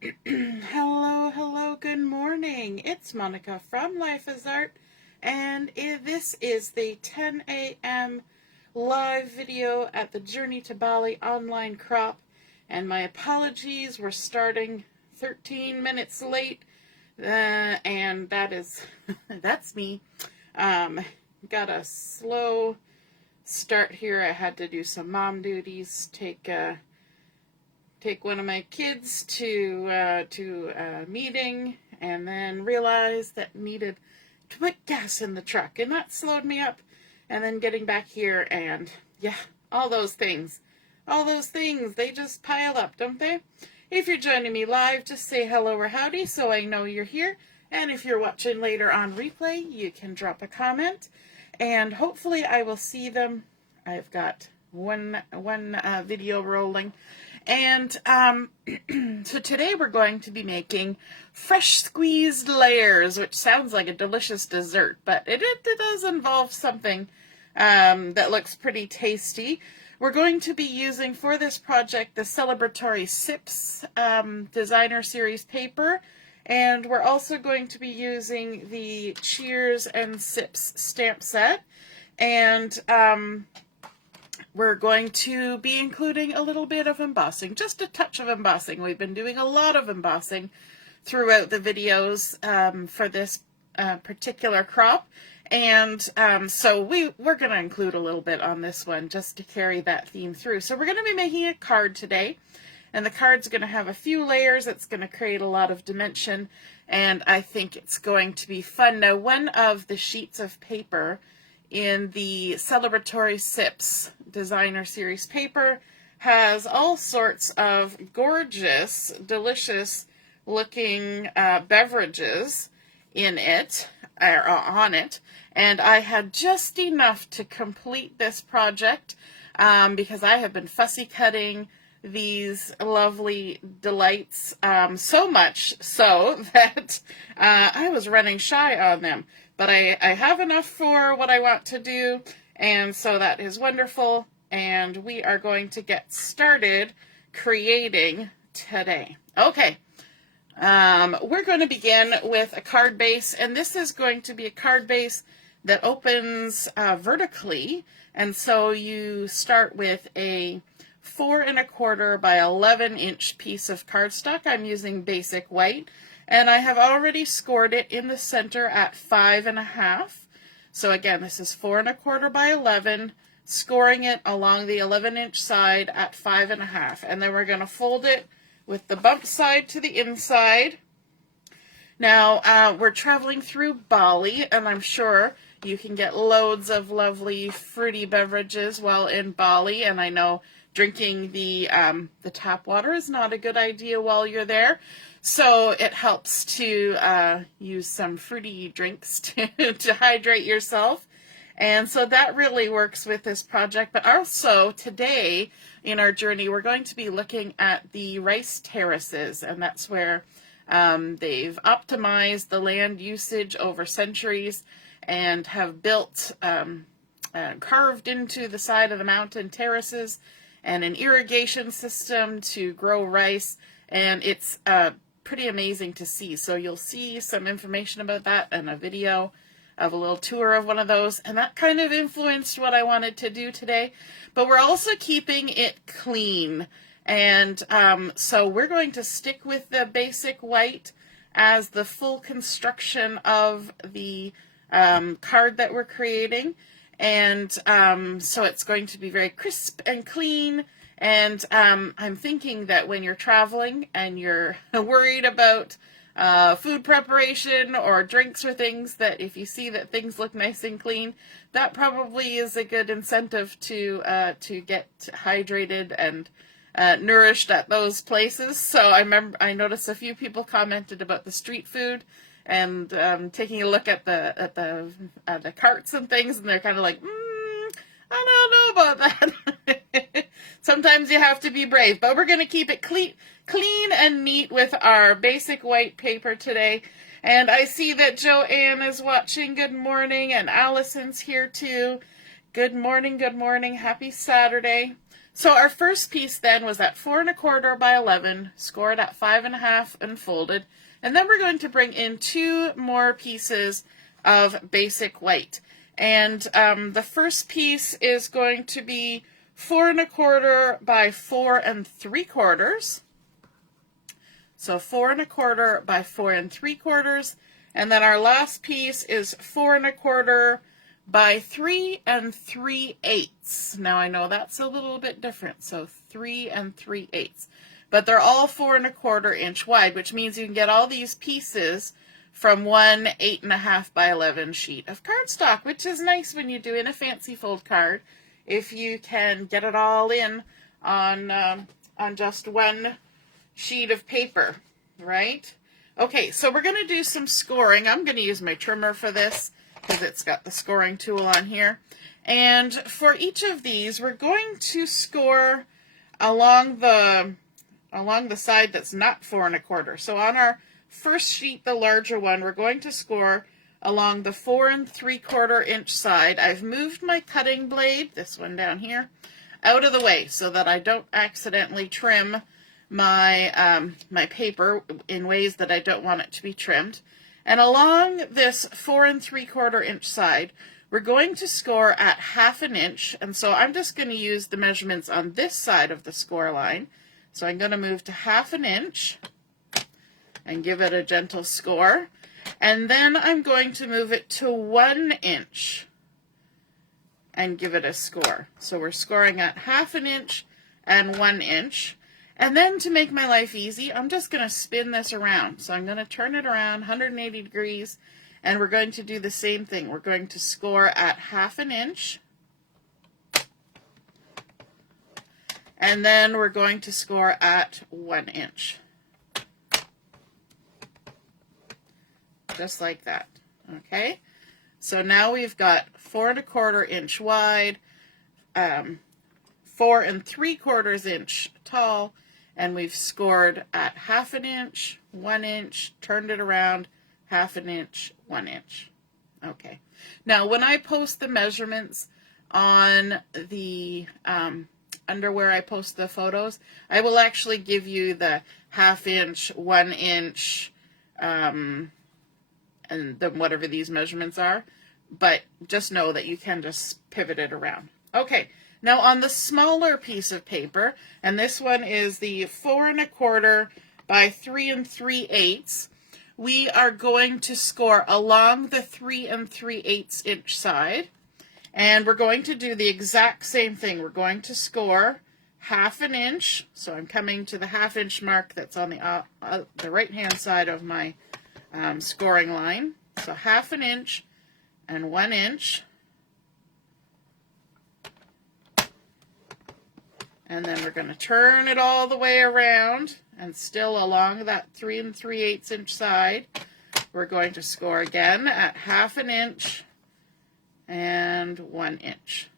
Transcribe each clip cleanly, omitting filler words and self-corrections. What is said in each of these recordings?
Hello, good morning. It's Monica from Life is Art, and this is the 10 a.m. live video at the Journey to Bali online crop. And my apologies, we're starting 13 minutes late, and that's me. Got a slow start here. I had to do some mom duties, take one of my kids to a meeting, and then realized that needed to put gas in the truck, and that slowed me up. And then getting back here, and yeah, all those things, they just pile up, don't they? If you're joining me live, just say hello or howdy so I know you're here. And if you're watching later on replay, you can drop a comment, and hopefully I will see them. I've got one video rolling. And so today we're going to be making fresh squeezed layers, which sounds like a delicious dessert, but it does involve something that looks pretty tasty. We're going to be using for this project the Celebratory Sips designer series paper, and we're also going to be using the Cheers and Sips stamp set, and we're going to be including a little bit of embossing, just a touch of embossing. We've been doing a lot of embossing throughout the videos for this particular crop. And so we're going to include a little bit on this one just to carry that theme through. So we're going to be making a card today. And the card's going to have a few layers. It's going to create a lot of dimension. And I think it's going to be fun. Now, one of the sheets of paper in the Celebratory Sips designer series paper has all sorts of gorgeous, delicious looking beverages in it, or on it, and I had just enough to complete this project because I have been fussy cutting these lovely delights so much so that I was running shy on them. But I have enough for what I want to do, and so that is wonderful, and we are going to get started creating today. Okay, we're going to begin with a card base, and this is going to be a card base that opens vertically, and so you start with a 4 1/4 by 11-inch piece of cardstock. I'm using basic white. And I have already scored it in the center at 5 1/2. So again, this is 4 1/4 by 11, scoring it along the 11-inch side at 5 1/2. And then we're going to fold it with the bump side to the inside. Now, we're traveling through Bali, and I'm sure you can get loads of lovely fruity beverages while in Bali. And I know drinking the tap water is not a good idea while you're there. So it helps to use some fruity drinks to hydrate yourself. And so that really works with this project. But also today in our journey, we're going to be looking at the rice terraces. And that's where they've optimized the land usage over centuries and have built, carved into the side of the mountain terraces and an irrigation system to grow rice. And it's pretty amazing to see. So you'll see some information about that and a video of a little tour of one of those, and that kind of influenced what I wanted to do today. But we're also keeping it clean, and so we're going to stick with the basic white as the full construction of the card that we're creating. And so it's going to be very crisp and clean. And I'm thinking that when you're traveling and you're worried about food preparation or drinks or things, that if you see that things look nice and clean, that probably is a good incentive to get hydrated and nourished at those places. So I noticed a few people commented about the street food and taking a look at the carts and things, and they're kind of like, I don't know about that. Sometimes you have to be brave, but we're going to keep it clean and neat with our basic white paper today. And I see that Joanne is watching. Good morning. And Allison's here too. Good morning. Good morning. Happy Saturday. So our first piece then was at 4 1/4 by 11, scored at 5 1/2 and folded. And then we're going to bring in 2 more pieces of basic white. And the first piece is going to be 4 1/4 by 4 3/4. So 4 1/4 by 4 3/4. And then our last piece is 4 1/4 by 3 3/8. Now I know that's a little bit different. So 3 3/8. But they're all 4 1/4 inch wide, which means you can get all these pieces from one 8 1/2 by 11 sheet of cardstock, which is nice when you're doing a fancy fold card, if you can get it all in on just one sheet of paper, right? Okay, so we're going to do some scoring. I'm going to use my trimmer for this because it's got the scoring tool on here. And for each of these, we're going to score along the side that's not 4 1/4. So on our first sheet, the larger one, we're going to score along the 4 3/4 inch side. I've moved my cutting blade, this one down here, out of the way so that I don't accidentally trim my my paper in ways that I don't want it to be trimmed. And along this 4 3/4 inch side, we're going to score at 1/2 inch. And so I'm just going to use the measurements on this side of the score line. So I'm going to move to 1/2 inch and give it a gentle score. And then I'm going to move it to 1 inch and give it a score. So we're scoring at 1/2 inch and 1 inch. And then to make my life easy, I'm just going to spin this around. So I'm going to turn it around 180 degrees, and we're going to do the same thing. We're going to score at 1/2 inch. And then we're going to score at 1 inch. Just like that. Okay? So now we've got 4 1/4 inch wide, 4 3/4 inch tall, and we've scored at 1/2 inch, 1 inch, turned it around, 1/2 inch, 1 inch. Okay. Now when I post the measurements on the under where I post the photos, I will actually give you the 1/2 inch, 1 inch, and then whatever these measurements are. But just know that you can just pivot it around. Okay, now on the smaller piece of paper, and this one is the 4 1/4 by 3 3/8, we are going to score along the 3 3/8 inch side. And we're going to do the exact same thing. We're going to score 1/2 inch. So I'm coming to the 1/2 inch mark that's on the right-hand side of my scoring line. So 1/2 inch and 1 inch. And then we're going to turn it all the way around, and still along that 3 3/8 inch side, we're going to score again at 1/2 inch and 1 inch.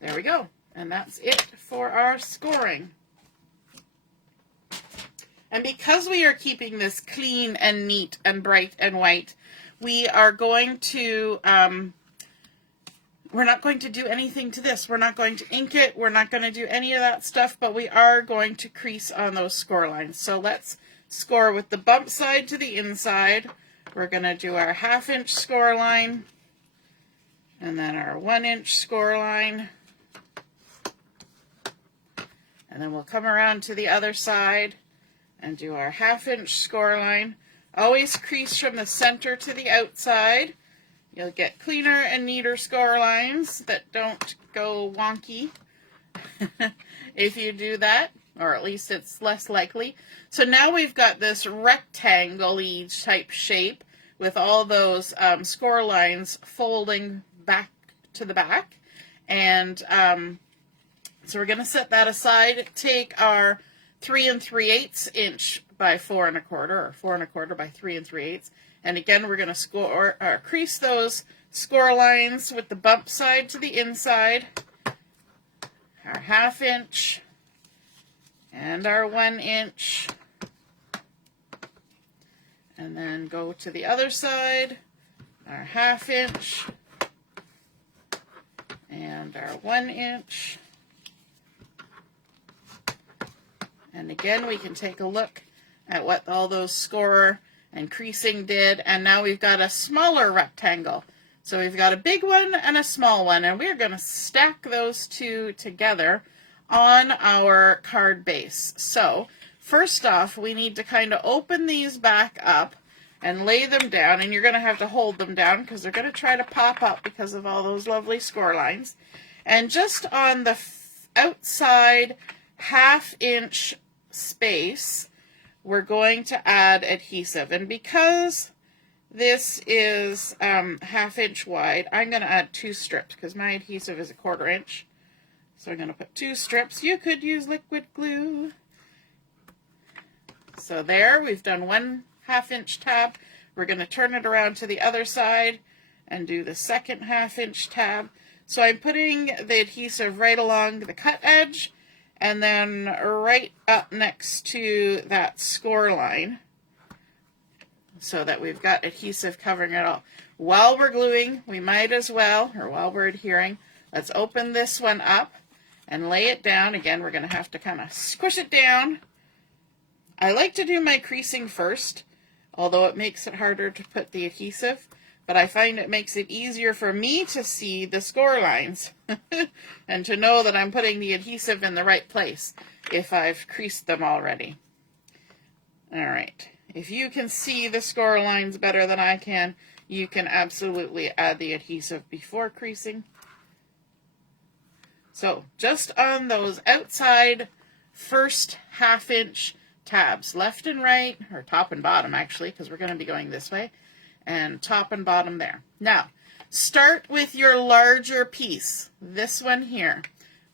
There we go. And that's it for our scoring. And because we are keeping this clean and neat and bright and white, we are going to, we're not going to do anything to this. We're not going to ink it. We're not going to do any of that stuff, but we are going to crease on those score lines. So let's score with the bump side to the inside. We're going to do our 1/2 inch score line, and then our 1 inch score line. And then we'll come around to the other side and do our 1/2 inch score line. Always crease from the center to the outside. You'll get cleaner and neater score lines that don't go wonky if you do that, or at least it's less likely. So now we've got this rectangle-y type shape with all those score lines folding back to the back. And so we're going to set that aside. Take our 3 3/8 inch by 4 1/4, or 4 1/4 by 3 3/8. And again, we're going to crease those score lines with the bump side to the inside, our 1/2 inch, and our 1 inch. And then go to the other side, our 1/2 inch, and our 1 inch. And again, we can take a look at what all those score and creasing did, and now we've got a smaller rectangle. So we've got a big one and a small one, and we're going to stack those two together on our card base. So first off, we need to kind of open these back up and lay them down, and you're going to have to hold them down because they're going to try to pop up because of all those lovely score lines. And just on the outside half-inch space, we're going to add adhesive. And because this is half-inch wide, I'm going to add 2 strips because my adhesive is a 1/4 inch. So I'm going to put 2 strips. You could use liquid glue. So there, we've done 1 1/2-inch tab. We're going to turn it around to the other side and do the second 1/2-inch tab. So I'm putting the adhesive right along the cut edge and then right up next to that score line so that we've got adhesive covering it all. While we're gluing, we might as well, or while we're adhering, let's open this one up and lay it down. Again, we're going to have to kind of squish it down. I like to do my creasing first, although it makes it harder to put the adhesive, but I find it makes it easier for me to see the score lines and to know that I'm putting the adhesive in the right place if I've creased them already. All right, if you can see the score lines better than I can, you can absolutely add the adhesive before creasing. So just on those outside first 1/2-inch tabs, left and right, or top and bottom actually, because we're going to be going this way, and top and bottom there. Now, start with your larger piece, this one here.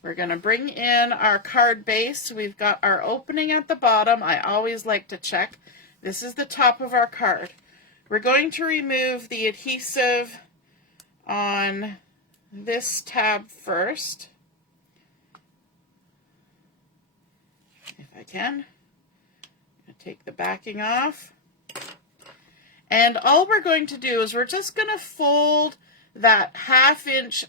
We're going to bring in our card base. We've got our opening at the bottom. I always like to check. This is the top of our card. We're going to remove the adhesive on this tab first, if I can. Take the backing off. And all we're going to do is we're just going to fold that 1/2-inch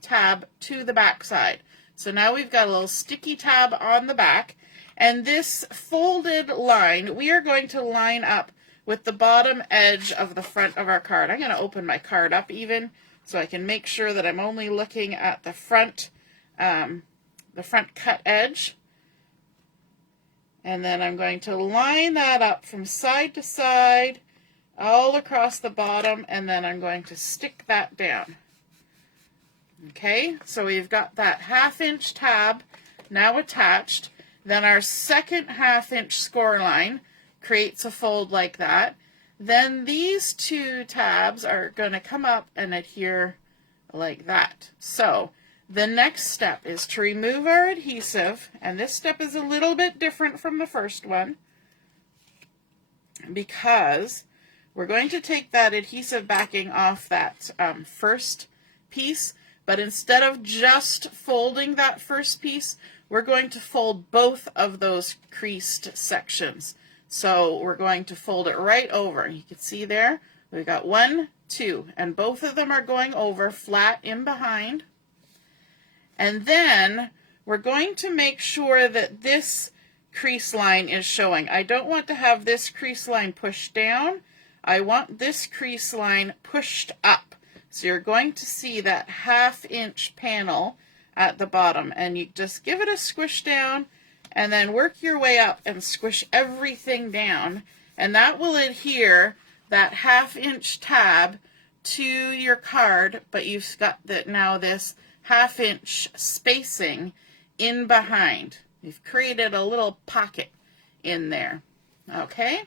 tab to the back side. So now we've got a little sticky tab on the back. And this folded line, we are going to line up with the bottom edge of the front of our card. I'm going to open my card up even so I can make sure that I'm only looking at the front cut edge. And then I'm going to line that up from side to side, all across the bottom, and then I'm going to stick that down. Okay, so we've got that 1/2-inch tab now attached. Then our second 1/2-inch score line creates a fold like that. Then these 2 tabs are going to come up and adhere like that. So the next step is to remove our adhesive, and this step is a little bit different from the first one because we're going to take that adhesive backing off that first piece, but instead of just folding that first piece, we're going to fold both of those creased sections. So we're going to fold it right over. You can see there, we've got 1, 2, and both of them are going over flat in behind. And then we're going to make sure that this crease line is showing. I don't want to have this crease line pushed down. I want this crease line pushed up. So you're going to see that 1/2-inch panel at the bottom, and you just give it a squish down and then work your way up and squish everything down, and that will adhere that 1/2-inch tab to your card, but you've got now this 1/2-inch spacing in behind. We've created a little pocket in there. Okay,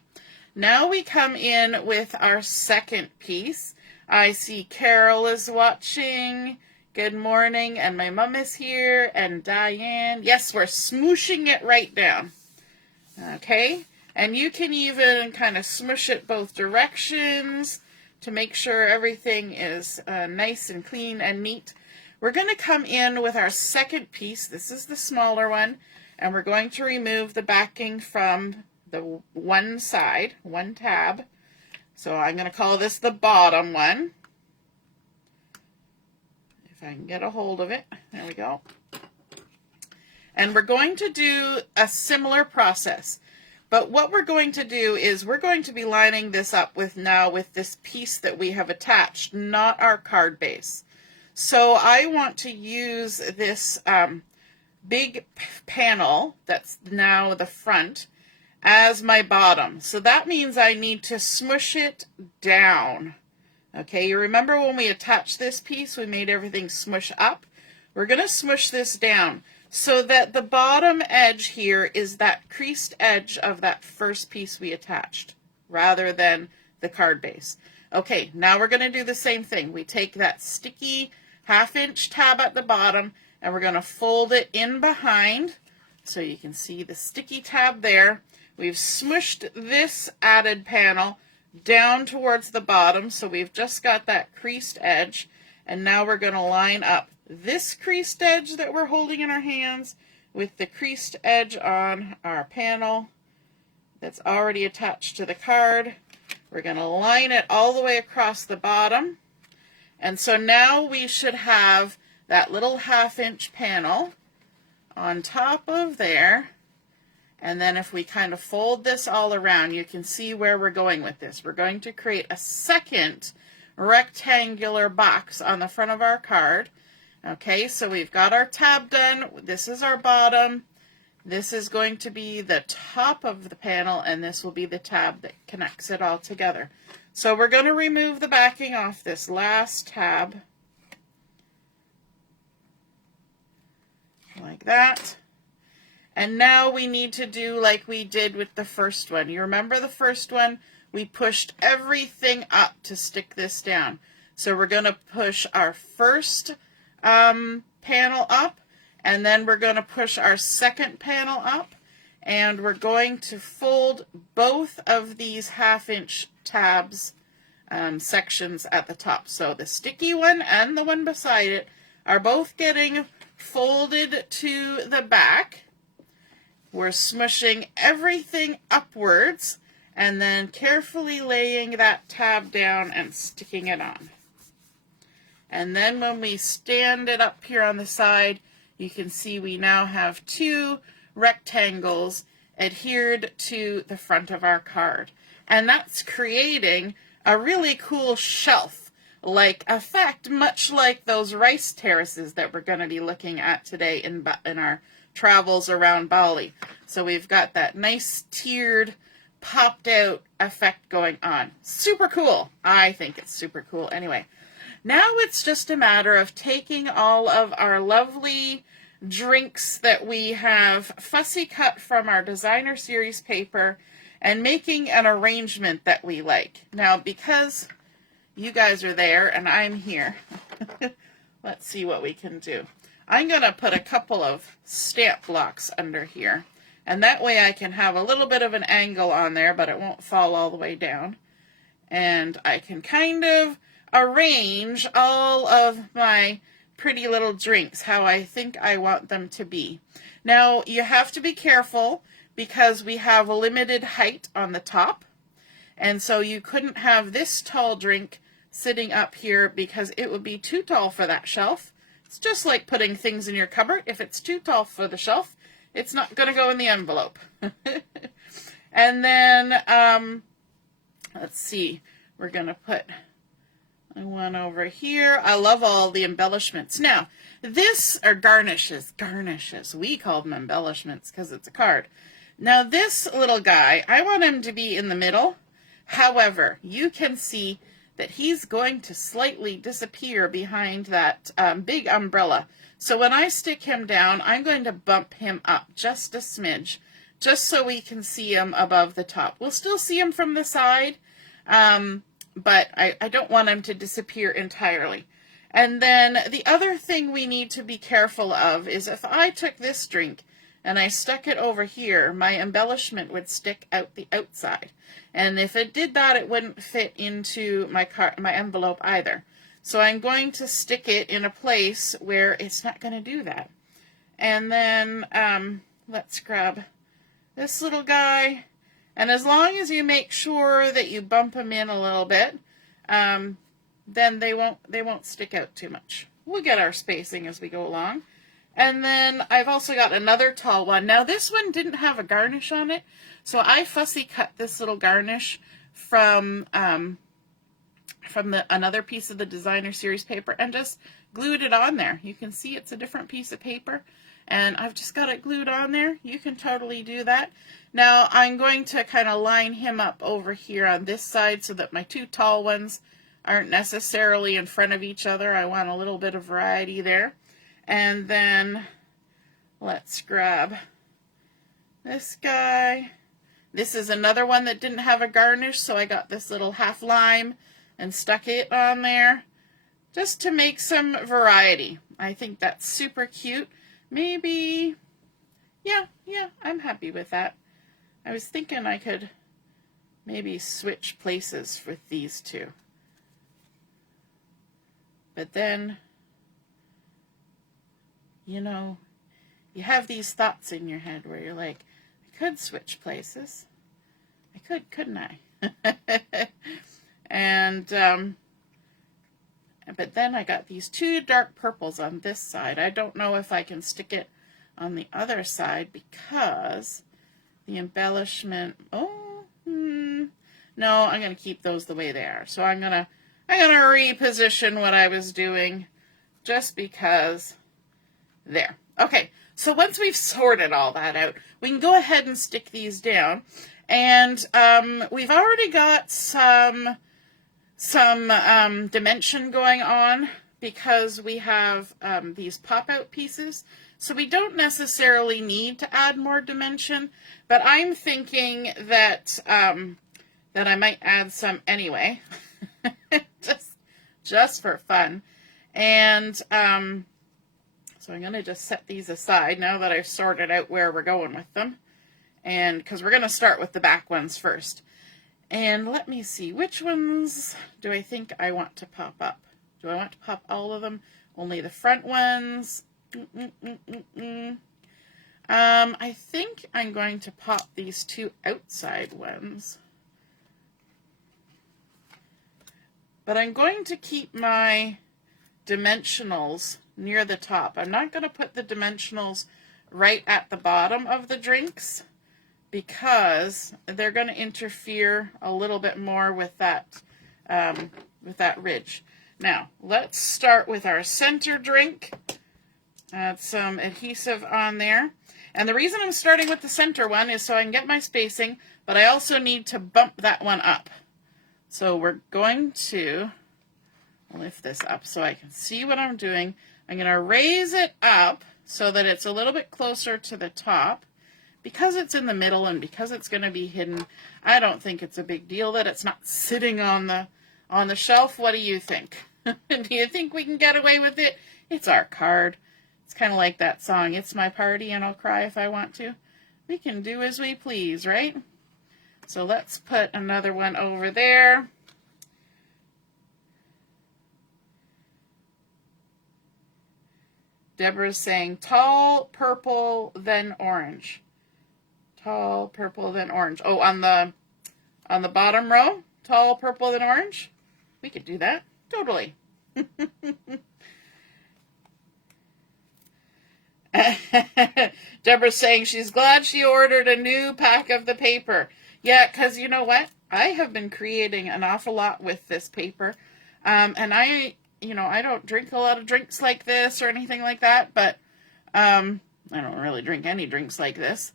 now we come in with our second piece. I see Carol is watching. Good morning, and my mom is here, and Diane. Yes, we're smooshing it right down. Okay, and you can even kind of smush it both directions to make sure everything is nice and clean and neat. We're going to come in with our second piece. This is the smaller one, and we're going to remove the backing from the one side, one tab. So I'm going to call this the bottom one. if I can get a hold of it. There we go. And we're going to do a similar process. But what we're going to do is we're going to be lining this up with this piece that we have attached, not our card base. So I want to use this big panel that's now the front as my bottom. So that means I need to smush it down. Okay, you remember when we attached this piece, we made everything smush up? We're going to smush this down so that the bottom edge here is that creased edge of that first piece we attached, rather than the card base. Okay, now we're going to do the same thing. We take that sticky 1/2 inch tab at the bottom, and we're going to fold it in behind, so you can see the sticky tab there. We've smushed this added panel down towards the bottom, so we've just got that creased edge, and now we're going to line up this creased edge that we're holding in our hands with the creased edge on our panel that's already attached to the card. We're going to line it all the way across the bottom, and so now we should have that little 1/2 inch panel on top of there. And then if we kind of fold this all around, you can see where we're going with this. We're going to create a second rectangular box on the front of our card. Okay, so we've got our tab done. This is our bottom. This is going to be the top of the panel, and this will be the tab that connects it all together. So we're going to remove the backing off this last tab, like that. And now we need to do like we did with the first one. You remember the first one? We pushed everything up to stick this down. So we're going to push our first panel up, and then we're going to push our second panel up, and we're going to fold both of these 1/2 inch tabs sections at the top. So the sticky one and the one beside it are both getting folded to the back. We're smushing everything upwards and then carefully laying that tab down and sticking it on. And then when we stand it up here on the side, you can see we now have 2 rectangles adhered to the front of our card. And that's creating a really cool shelf-like effect, much like those rice terraces that we're going to be looking at today in our travels around Bali. So we've got that nice tiered, popped out effect going on. Super cool. I think it's super cool. Anyway, now it's just a matter of taking all of our lovely drinks that we have fussy cut from our designer series paper and making an arrangement that we like. Now, because you guys are there and I'm here, let's see what we can do. I'm going to put a couple of stamp blocks under here, and that way I can have a little bit of an angle on there, but it won't fall all the way down. And I can kind of arrange all of my pretty little drinks how I think I want them to be. Now, you have to be careful because we have a limited height on the top, and so you couldn't have this tall drink sitting up here because it would be too tall for that shelf. It's just like putting things in your cupboard. If it's too tall for the shelf, it's not going to go in the envelope. And then, let's see, we're going to put one over here. I love all the embellishments. Now, this are garnishes. We call them embellishments because it's a card. Now, this little guy, I want him to be in the middle. However, you can see that he's going to slightly disappear behind that big umbrella. So when I stick him down, I'm going to bump him up just a smidge, just so we can see him above the top. We'll still see him from the side, but I don't want him to disappear entirely. And then the other thing we need to be careful of is if I took this drink and I stuck it over here, my embellishment would stick out the outside. And if it did that, it wouldn't fit into my envelope either. So I'm going to stick it in a place where it's not going to do that. And then let's grab this little guy. And as long as you make sure that you bump them in a little bit, then they won't stick out too much. we'll get our spacing as we go along. And then I've also got another tall one. Now this one didn't have a garnish on it, so I fussy cut this little garnish from another piece of the designer series paper and just glued it on there. You can see it's a different piece of paper, and I've just got it glued on there. You can totally do that. Now I'm going to kind of line him up over here on this side so that my two tall ones aren't necessarily in front of each other. I want a little bit of variety there. And then let's grab this guy. This is another one that didn't have a garnish, so I got this little half lime and stuck it on there just to make some variety. I think that's super cute. Maybe, yeah, I'm happy with that. I was thinking I could maybe switch places with these two. But then, you know, you have these thoughts in your head where you're like, I could switch places. I could, couldn't I? And, but then I got these two dark purples on this side. I don't know if I can stick it on the other side because the embellishment, no, I'm going to keep those the way they are. So I'm going to reposition what I was doing just because. There. Okay, so once we've sorted all that out, we can go ahead and stick these down. And we've already got some dimension going on because we have these pop-out pieces. So we don't necessarily need to add more dimension, but I'm thinking that that I might add some anyway, just for fun. And so I'm going to just set these aside now that I've sorted out where we're going with them. And because we're going to start with the back ones first. And let me see, which ones do I think I want to pop up? Do I want to pop all of them? Only the front ones? I think I'm going to pop these two outside ones. But I'm going to keep my dimensionals near the top. I'm not going to put the dimensionals right at the bottom of the drinks because they're going to interfere a little bit more with that ridge. Now, let's start with our center drink. Add some adhesive on there. And the reason I'm starting with the center one is so I can get my spacing, but I also need to bump that one up. So we're going to lift this up so I can see what I'm doing. I'm going to raise it up so that it's a little bit closer to the top. Because it's in the middle and because it's going to be hidden, I don't think it's a big deal that it's not sitting on the shelf. What do you think? Do you think we can get away with it? It's our card. It's kind of like that song, It's My Party and I'll Cry If I Want to. We can do as we please, right? So let's put another one over there. Deborah's saying tall purple, then orange. Tall purple, then orange. Oh, on the bottom row, tall purple, then orange. We could do that. Totally. Deborah's saying she's glad she ordered a new pack of the paper. Yeah, because you know what? I have been creating an awful lot with this paper. And I don't drink a lot of drinks like this or anything like that, but I don't really drink any drinks like this.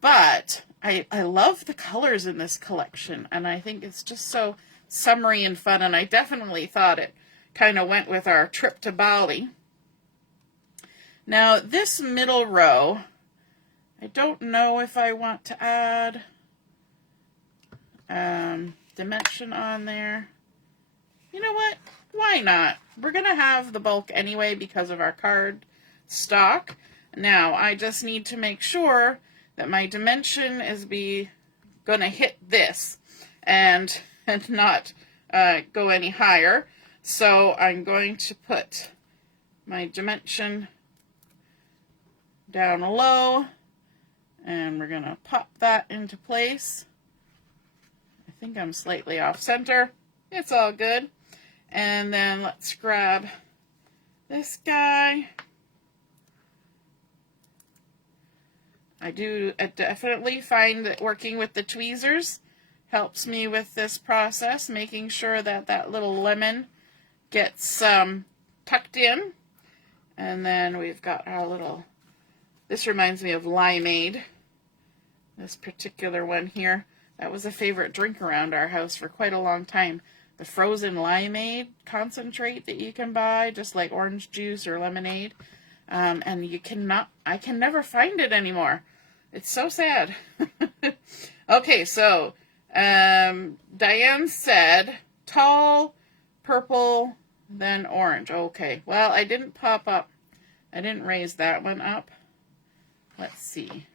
But I love the colors in this collection, and I think it's just so summery and fun, and I definitely thought it kind of went with our trip to Bali. Now, this middle row, I don't know if I want to add dimension on there. You know what? Why not? We're going to have the bulk anyway because of our card stock. Now, I just need to make sure that my dimension is going to hit this and not go any higher. So I'm going to put my dimension down low, and we're going to pop that into place. I think I'm slightly off center. It's all good. And then let's grab this guy. I definitely find that working with the tweezers helps me with this process, making sure that that little lemon gets tucked in. And then we've got our little, this reminds me of limeade, this particular one here. That was a favorite drink around our house for quite a long time. The frozen limeade concentrate that you can buy, just like orange juice or lemonade. And I can never find it anymore. It's so sad. Okay, so Diane said tall, purple, then orange. Okay, well, I didn't pop up. I didn't raise that one up. Let's see.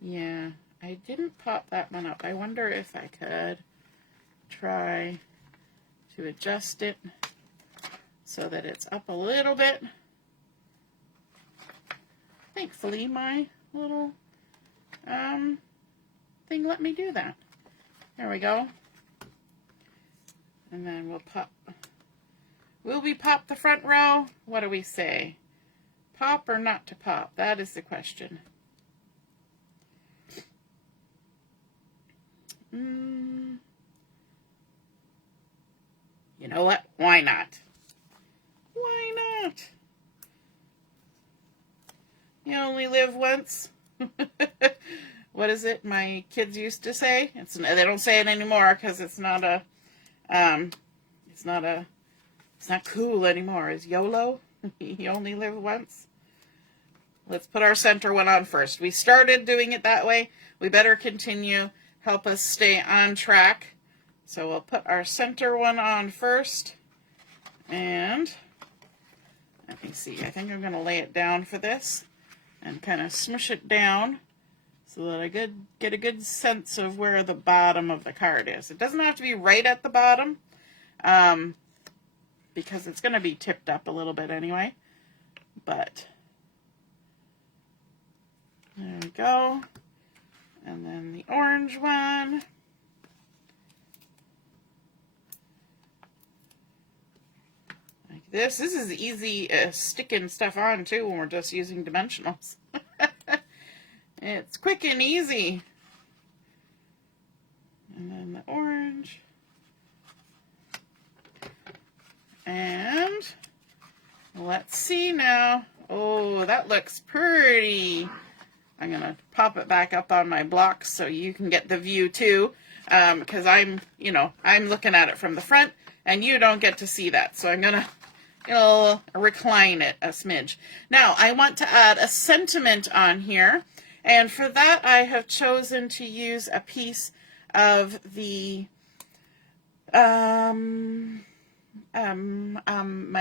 Yeah, I didn't pop that one up. I wonder if I could try to adjust it so that it's up a little bit. Thankfully, my little thing let me do that. There we go. And then we'll pop. Will we pop the front row? What do we say? Pop or not to pop? That is the question. You know what? Why not? Why not? You only live once. What is it my kids used to say? They don't say it anymore because it's not cool anymore. Is YOLO? You only live once. Let's put our center one on first. We started doing it that way. We better continue. Help us stay on track. So we'll put our center one on first. And let me see. I think I'm going to lay it down for this and kind of smush it down so that I get a good sense of where the bottom of the card is. It doesn't have to be right at the bottom because it's going to be tipped up a little bit anyway. But there we go. And then the orange one. Like this. This is easy sticking stuff on too when we're just using dimensionals. It's quick and easy. And then the orange. And let's see now. Oh, that looks pretty. I'm going to pop it back up on my blocks so you can get the view too, because I'm looking at it from the front and you don't get to see that. So I'm going to, recline it a smidge. Now, I want to add a sentiment on here, and for that I have chosen to use a piece of the, my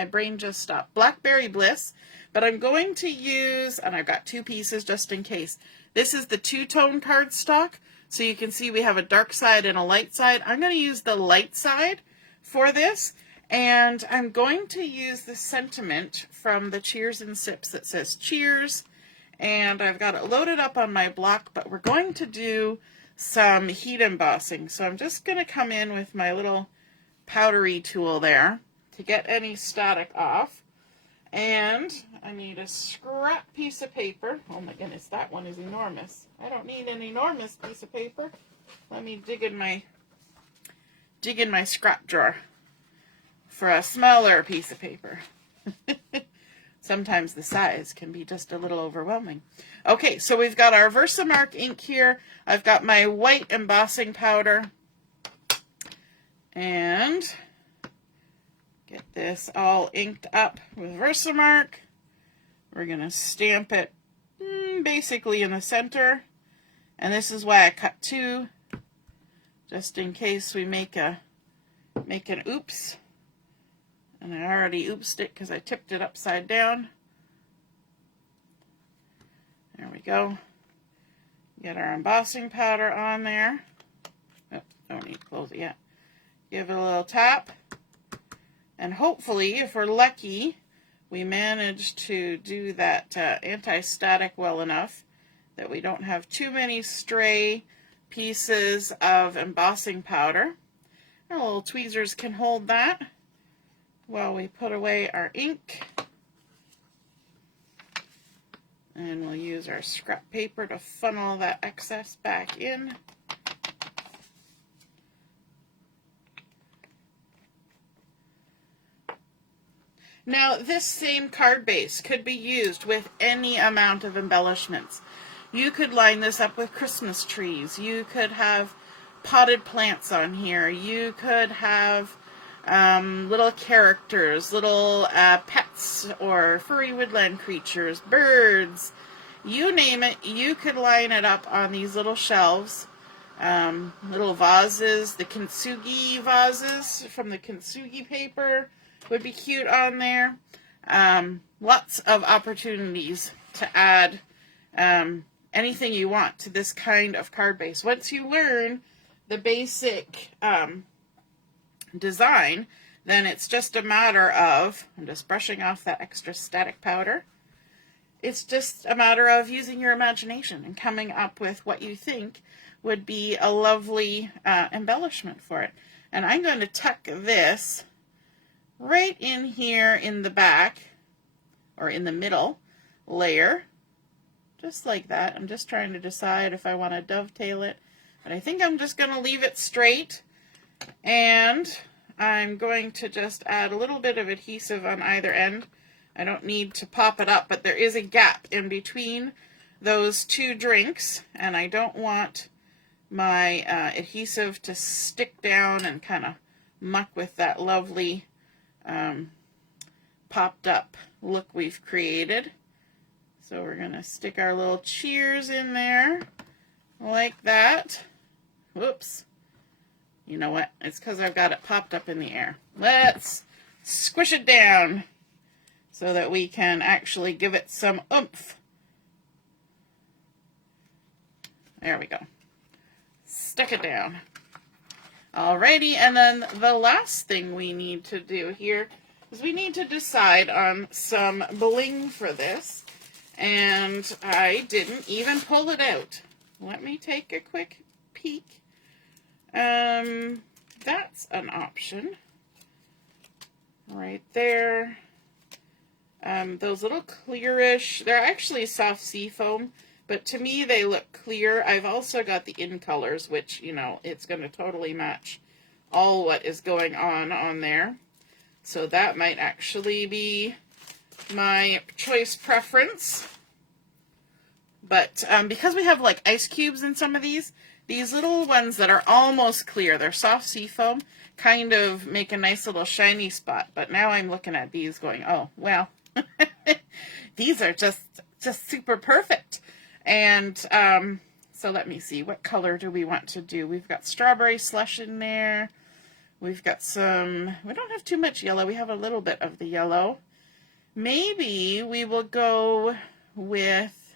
brain just stopped, Blackberry Bliss. But I'm going to use, and I've got two pieces just in case. This is the two-tone cardstock, so you can see we have a dark side and a light side. I'm going to use the light side for this, and I'm going to use the sentiment from the Cheers and Sips that says Cheers, and I've got it loaded up on my block, but we're going to do some heat embossing. So I'm just going to come in with my little powdery tool there to get any static off. And I need a scrap piece of paper. Oh my goodness, that one is enormous. I don't need an enormous piece of paper. Let me dig in my scrap drawer for a smaller piece of paper. Sometimes the size can be just a little overwhelming. Okay, so we've got our Versamark ink here. I've got my white embossing powder. And get this all inked up with Versamark. We're going to stamp it basically in the center. And this is why I cut two, just in case we make an oops. And I already oopsed it because I tipped it upside down. There we go. Get our embossing powder on there. Oh, don't need to close it yet. Give it a little tap. And hopefully, if we're lucky, we manage to do that anti-static well enough that we don't have too many stray pieces of embossing powder. Our little tweezers can hold that while we put away our ink. And we'll use our scrap paper to funnel that excess back in. Now, this same card base could be used with any amount of embellishments. You could line this up with Christmas trees. You could have potted plants on here. You could have little characters, little pets or furry woodland creatures, birds, you name it. You could line it up on these little shelves. Little vases, the kintsugi vases from the kintsugi paper would be cute on there. Lots of opportunities to add anything you want to this kind of card base. Once you learn the basic design, then it's just a matter of, I'm just brushing off that extra static powder. It's just a matter of using your imagination and coming up with what you think would be a lovely embellishment for it. And I'm going to tuck this right in here in the back, or in the middle layer, just like that. I'm just trying to decide if I want to dovetail it, but I think I'm just going to leave it straight, and I'm going to just add a little bit of adhesive on either end. I don't need to pop it up, but there is a gap in between those two drinks, and I don't want my adhesive to stick down and kind of muck with that lovely popped up look we've created. So we're going to stick our little cheers in there like that. Whoops. You know what? It's because I've got it popped up in the air. Let's squish it down so that we can actually give it some oomph. There we go. Stick it down. Alrighty, and then the last thing we need to do here is we need to decide on some bling for this. And I didn't even pull it out. Let me take a quick peek. That's an option. Right there. Those little clearish, they're actually soft sea foam, but to me they look clear. I've also got the in colors, which, you know, it's going to totally match all what is going on there. So that might actually be my choice preference. But because we have like ice cubes in some of these little ones that are almost clear, they're soft sea foam, kind of make a nice little shiny spot. But now I'm looking at these going, oh, well, these are just super perfect. And so let me see, what color do we want to do? We've got strawberry slush in there. We've got some, we don't have too much yellow. We have a little bit of the yellow. Maybe we will go with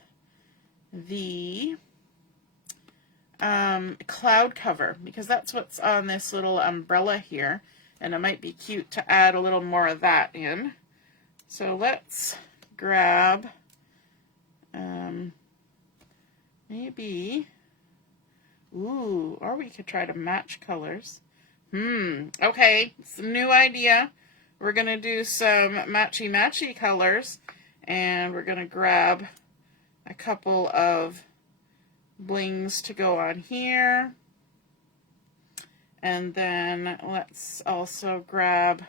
the cloud cover, because that's what's on this little umbrella here, and it might be cute to add a little more of that in. So let's grab maybe, ooh, or we could try to match colors. Okay, it's a new idea. We're going to do some matchy-matchy colors, and we're going to grab a couple of blings to go on here. And then let's also grab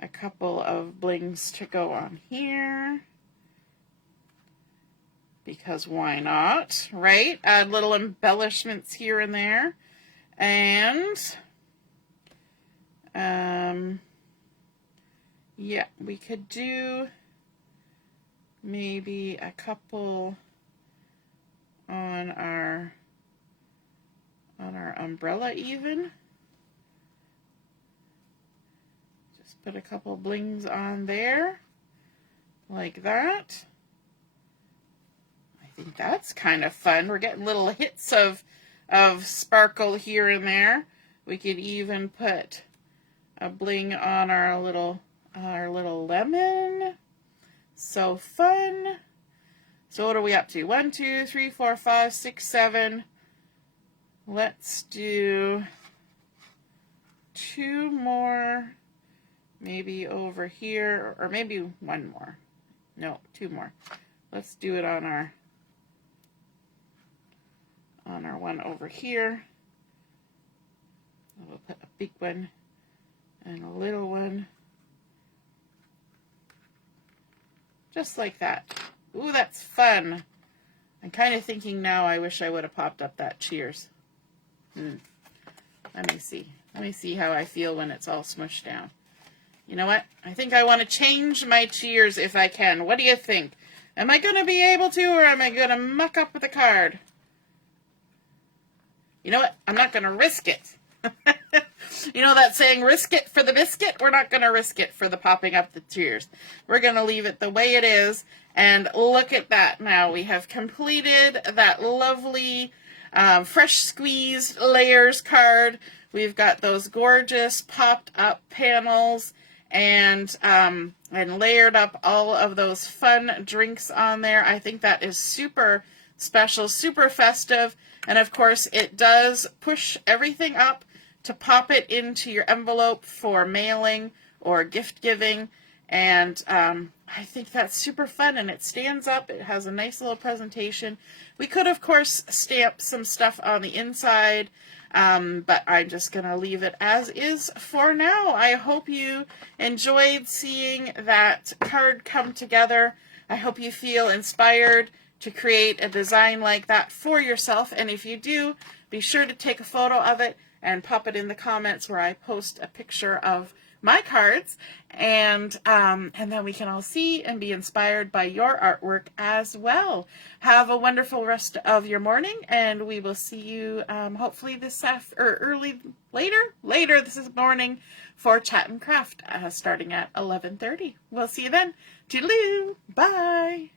a couple of blings to go on here. Because why not, right? Add little embellishments here and there. And yeah, we could do maybe a couple on our umbrella even. Just put a couple blings on there like that. I think that's kind of fun. We're getting little hits of sparkle here and there. We could even put a bling on our little lemon. So fun. So what are we up to? 1, 2, 3, 4, 5, 6, 7. Let's do 2 more, maybe over here, or maybe 1 more. No, 2 more. Let's do it on our one over here. We'll put a big one and a little one. Just like that. Ooh, that's fun. I'm kind of thinking now I wish I would have popped up that cheers. Let me see. Let me see how I feel when it's all smushed down. You know what? I think I want to change my cheers if I can. What do you think? Am I going to be able to, or am I going to muck up with the card? You know what? I'm not going to risk it. You know that saying, risk it for the biscuit? We're not going to risk it for the popping up the cheers. We're going to leave it the way it is. And look at that. Now we have completed that lovely fresh squeezed layers card. We've got those gorgeous popped up panels and layered up all of those fun drinks on there. I think that is super special, super festive. And of course it does push everything up to pop it into your envelope for mailing or gift giving. And I think that's super fun, and it stands up. It has a nice little presentation. We could, of course, stamp some stuff on the inside, but I'm just going to leave it as is for now. I hope you enjoyed seeing that card come together. I hope you feel inspired to create a design like that for yourself, and if you do, be sure to take a photo of it and pop it in the comments where I post a picture of my cards, and then we can all see and be inspired by your artwork as well. Have a wonderful rest of your morning, and we will see you hopefully later this morning for Chat and Craft starting at 11:30. We'll see you then. Toodaloo. Bye.